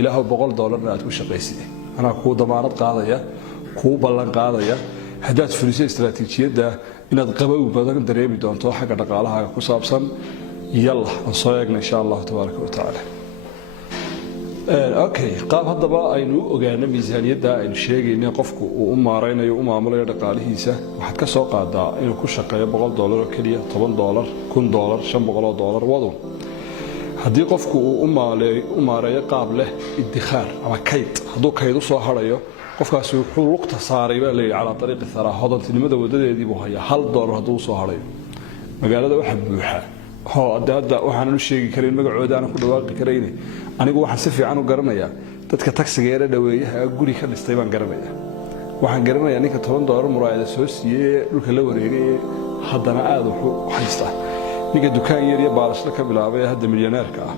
ilaahu $100 aad ku shaqaysay ana ku damaanad qaadaya ku ballan qaadaya hadaad fulisay istaraatiijiyada inaad qabow badan dareemi doonto xagga dhaqaalaha ku saabsan yalla aan soo eegno insha Allah tabaaraka wa taala okay qaab hadaba aynu ogaano miisaaniyada aynu sheegaynay qofku uu maareynayo u maamulayo dhaqaalihiisa waxaad ka soo qaadaa inuu ku shaqeeyo $100 kaliya $10 $100 $500 wado haddii qofku uu u maareeyo qaab leh idikhaar ama kayd hadduu kayd u soo harayo qofkaasi wuxuu luqta saaray baa leeyahay ala dariiq thara hodantinimada wadadeedii buu hayaa $1 hadduu soo harayo magaalada waxa buuxa hadda waxaan u sheegi karin magacooda aan ku dhawaaqi karayne anigu waxaan si fiican u garanayaa dadka taksiga ee dhaweeyaha guri ka dhistay baan garanayaa waxaan garanayaa ninka $10 muraayada soo siiyay dhulka la wareegay haddana aad wuxuu haystaa ninka dukaan yar iyo baalasho ka bilaabay hadda milyaneerka ah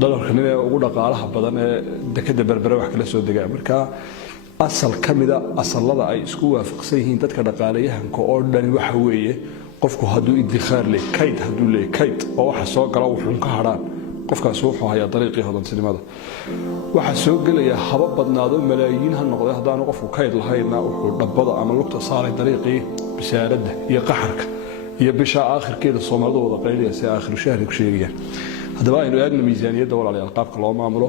dollarka nin ee ugu dhaqaalaha badan ee dekada berbere wax kala soo degaa marka asal kamida asalada ay isku waafaqsan yihiin dadka dhaqaalayahanka oo dhan waxa weeye qofku hadduu idikhaar leh kayd hadduu leeyahay kayd oo waxa soo gala wuxuu ka haraan qofkaas wuxuu hayaa dariiqii hodantinimada waxa soo galaya haba badnaado malaayiin ha noqdo hadaan qofku kayd lahayna wuxuu dhabbada ama lugta saaray dariiqii bishaarada iyo qaxarka iyo bisha aakhirkeeda Soomaalidu wada qayliyay si aakhir shahri ku sheegayaan hadaba aynu eegno miisaaniyada walaalayaal qaabka loo maamulo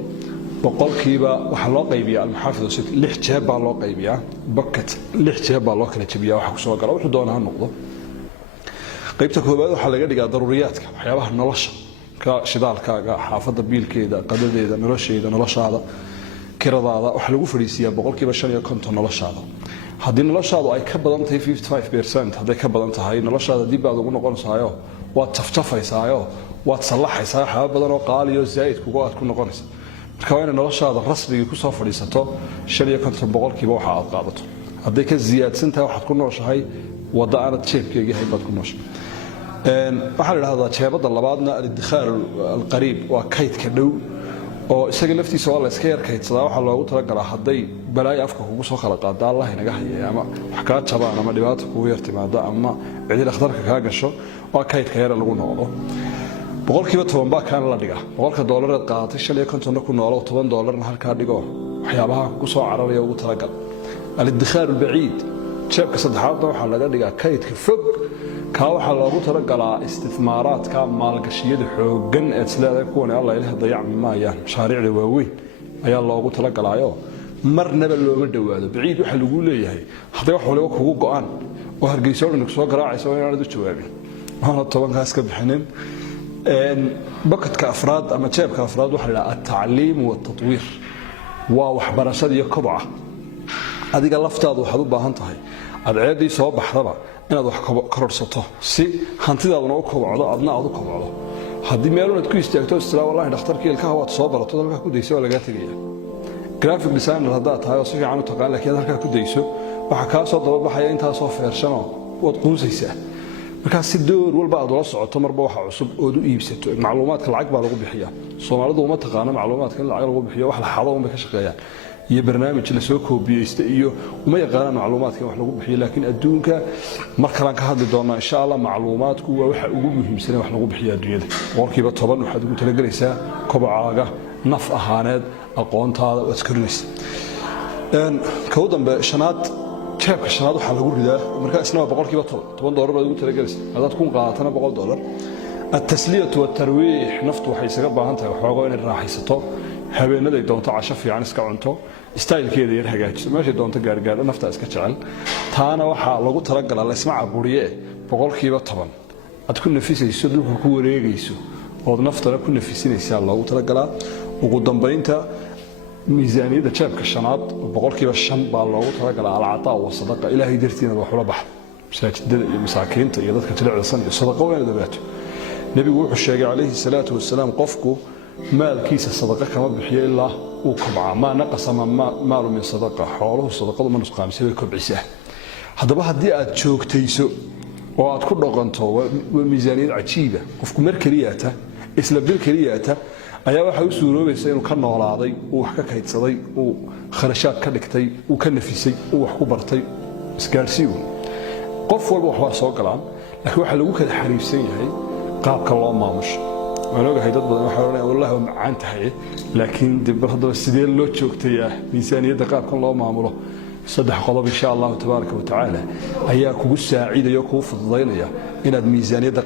boqolkiiba waxa loo qaybiyaa al-muhaafidh 6 jeeb baa loo qaybiyaa bucket 6 jeeb baa loo kala jabiyaa waxa ku soo gala wuxuu doonaa noqdo qaybta koobaad waxa laga dhigaa daruuriyaadka waxyaabaha nolosha ka shidaalkaaga xaafada biilkeeda qadadeeda noloshaada kiradaada waxa lagu fariisiyaa boqolkiiba 5 noloshaada haddii noloshaadu ay ka badan tahay 55% haday ka badan tahay noloshaada dib baad ugu noqonaysaayo waad taftafaysaayo waad salaxaysaa waxa badan oo qaaliyo zaid kugu aad ku noqonaysaa marka waa in noloshaada rasmiga ku soo fadhiisato 5% waxa aad qaadato haday ka ziyaadsan tahay waxaad ku nooshahay wada aan jeebkayga haybaad ku nooshahay waxa la yiraahdaa jeebada labaadna al-idkhaar al-qariib waa kaydka dhow oo isaga laftiisa waa la iska yar kaydsadaa waxa loogu talagalay haday balaay afka kugu soo kala qaada Allah inaga hayay ama wax ka jabaan ama dhibaato kugu yartimaada ama cid dhakhtarka ka gasho waa kaydka yar lagu noqdo boqolkiiba 10 baa kan la dhigaa $100 aad qaadatay 5 ku noolo $10 halka dhigo waxyaabaha ku soo cararaya ugu talagal al-idkhaar al-baciid jeebka saddexaad waxa laga dhigaa kaydka fog ka waxa loogu talagalaa istismaaraadka maalgashiyada xoogan ee islaada kuwan Allah ilaahay dayac maayaan shaariicda waaweyn ayaa loogu talagalaayo marnaba looma dhawaado baciid waxa lagu leeyahay haday wax waliba kugu go'an oo hargeyso dhan soo garaacayso inaad u jawaabin waana 10 kaas ka bixinin bucketka afraad ama jeebka afraad waxa la at-ta'liim wa at-tatwiir waa waxbarashada iyo kobca adiga laftaadu waxaad u baahan tahay adceedii soo baxdaba inaad wax kororsato si hantidaaduna u kobcdo adna aad u kobcdo haddii meel aad ku istaagto isla wallahi dhakhtarkii ilkaha waad soo barato halka ku dayso laga tagaya graphic designer hadda tahay si fiican u taqaan laakiin halka ku dayso waxa ka soo daba baxaya inta soo feershano wad quusaysaa marka si door walba aad la socoto marba waxa cusub oo u iibsato macluumaadka lacag baa lagu bixiyaa Soomaalidu uma taqaano macluumaadka lacag lagu bixiyo wax la xado uma ka shaqeeyaan iyo barnaamij la soo koobiyeysta iyo uma yaqaan macluumaadka wax lagu bixiyo laakiin adduunka marka aan ka hadli doono insha Allah macluumaadku waa waxa ugu muhiimsan wax lagu bixiyo adduunyada boqolkiiba 10 waxaad ugu talagelaysaa kobcaaga naf ahaaneed aqoontaada waad korinaysaa ka dambe shanaad jeebka shanaad waxa lagu ridaa marka isna boqolkiiba 10 baad ugu talagelaysaa hadaad ku qaatana $100 التسلية والترويح نفط waxay isaga baahan tahay waxoogo in raaxaysato habeenaday doonto casho fiican iska cunto stylekeeda yar hagaajiso meesha doonto gaargaar nafta iska jecel taana waxa lagu talagalay la isma caburiye boqolkiiba 10 aad ku nafisayso dhulka ku wareegayso oo naftana ku nafisinaysaa lagu talagalaa ugu dambeynta miisaaniyada jeebka shanaad boqolkiiba 5 baa loogu talagalaa al-ataa wa sadaqa ilaahay dartiina wax la baxdo masaajidada iyo masaakiinta iyo dadka jilicsan iyo sadaqa weyn dabaato nabigu wuxuu sheegay calayhi salaatu wasalaam qofku maalkiisa sadaqa kama bixiyo ilaa uu kobca ma naqasama maalu min sadaqa xooluhu sadaqadu ma nusqaamsay way kobcisaa hadaba haddii aad joogtayso oo aad ku dhaqanto miisaaniyad cajiiba qofku mar kaliyaata isla bil kaliyaata ayaa waxa uu suuroobaysaa inuu ka noolaaday uu wax ka kaydsaday uu kharashaad ka dhigtay uu ka nafisay uu wax ku bartay isgaarsiiyo qof walba wax waa soo galaan laakiin waxa lagu kala xariifsan yahay qaabka loo maamusho waan ogahay dad badan waxay oranayaan wallahi waa macaan tahay laakiin dib haddaba sidee loo joogtayaa miisaaniyadda qaabkan loo maamulo saddex qodob insha Allah tabaaraka wa tacaala ayaa kugu saaciidayo kugu fududeynaya inaad miisaaniyadda